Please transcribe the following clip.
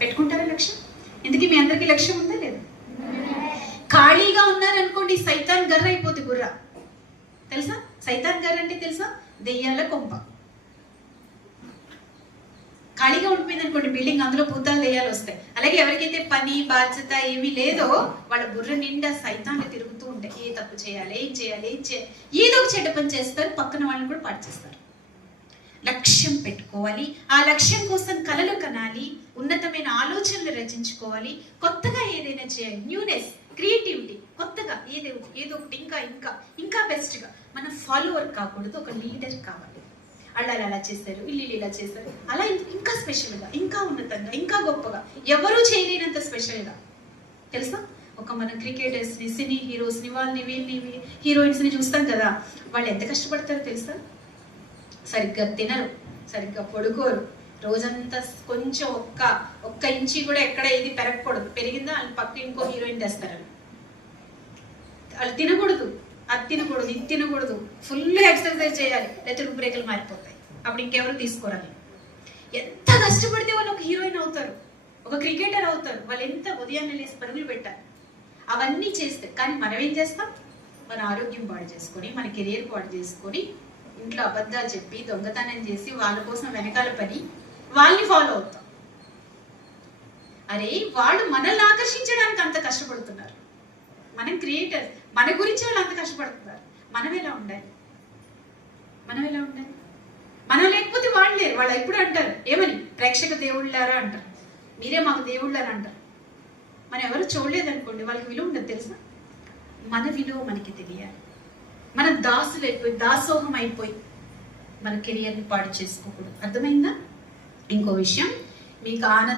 పెట్టుకుంటారా లక్ష్యం? ఎందుకు మీ అందరికీ లక్ష్యం ఉందా లేదా? ఖాళీగా ఉన్నారనుకోండి, సైతాన్ గర్ర అయిపోతుంది గుర్ర. తెలుసా సైతాన్ గర్ర అంటే? తెలుసా? దెయ్యాల కొంప. ఖాళీగా ఉండిపోయింది అనుకోండి బిల్డింగ్, అందులో భూతాలు దెయ్యాలు వస్తాయి. అలాగే ఎవరికైతే పని బాధ్యత ఏమీ లేదో వాళ్ళ బుర్ర నిండా సైతాన్లు తిరుగుతూ ఉంటాయి. ఏ తప్పు చేయాలి, ఏం చేయాలి, ఏదో ఒక చెడ్డ పని చేస్తారు, పక్కన వాళ్ళని కూడా పాడు చేస్తారు. లక్ష్యం పెట్టుకోవాలి, ఆ లక్ష్యం కోసం కలలు కనాలి, ఉన్నతమైన ఆలోచనలు రచించుకోవాలి, కొత్తగా ఏదైనా చేయాలి. న్యూనెస్, క్రియేటివిటీ, కొత్తగా ఏదో ఒకటి ఇంకా ఇంకా ఇంకా బెస్ట్గా. మన ఫాలోవర్ కాకూడదు, ఒక లీడర్ కావాలి. అలా చేశారు, ఇల్లు ఇలా చేశారు, అలా ఇంకా స్పెషల్గా, ఇంకా ఉన్నతంగా, ఇంకా గొప్పగా, ఎవరూ చేయలేనంత స్పెషల్గా. తెలుసా? ఒక మన క్రికెటర్స్ని, సినీ హీరోస్ని, వాళ్ళని వీళ్ళని హీరోయిన్స్ని చూస్తాం కదా, వాళ్ళు ఎంత కష్టపడతారో తెలుసా? సరిగ్గా తినరు, సరిగ్గా పడుకోరు, రోజంతా కొంచెం ఒక్క ఇంచి కూడా ఎక్కడ ఇది పెరగకూడదు, పెరిగిందా వాళ్ళు పక్క ఇంకో హీరోయిన్ తెస్తారు. వాళ్ళు తినకూడదు, అది తినకూడదు, ఇది తినకూడదు, ఫుల్ ఎక్సర్సైజ్ చేయాలి, లేకపోతే రూపురేఖలు మారిపోతాయి, అప్పుడు ఇంకెవరు తీసుకోరాలి. ఎంత కష్టపడితే వాళ్ళు ఒక హీరోయిన్ అవుతారు, ఒక క్రికెటర్ అవుతారు. వాళ్ళు ఎంత ఉదయాన్నే లేసి పరుగులు పెట్టారు, అవన్నీ చేస్తే. కానీ మనం ఏం చేస్తాం? మన ఆరోగ్యం పాడు చేసుకొని, మన కెరియర్ పాడు చేసుకొని, ఇంట్లో అబద్ధాలు చెప్పి, దొంగతనం చేసి, వాళ్ళ కోసం వెనకాల పని, వాళ్ళని ఫాలో అవుతాం. అరే, వాళ్ళు మనల్ని ఆకర్షించడానికి అంత కష్టపడుతున్నారు. మనం క్రియేటర్, మన గురించి వాళ్ళు అంత కష్టపడుతున్నారు. మనం ఎలా ఉండాలి? మనం లేకపోతే వాళ్ళు లేరు. వాళ్ళు ఎప్పుడు అంటారు ఏమని? ప్రేక్షక దేవుళ్ళారా అంటారు, మీరే మాకు దేవుళ్ళని అంటారు. మనం ఎవరు చూడలేదనుకోండి, వాళ్ళకి విలువ ఉండదు. తెలుసా? మన విలువ మనకి తెలియాలి. మన దాసోహం అయిపోయి మన కెరియర్ని పాడు చేసుకోకూడదు. అర్థమైందా? ఇంకో విషయం, మీకు ఆనందం